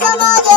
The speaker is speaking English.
ಜಗಮಾಗೆ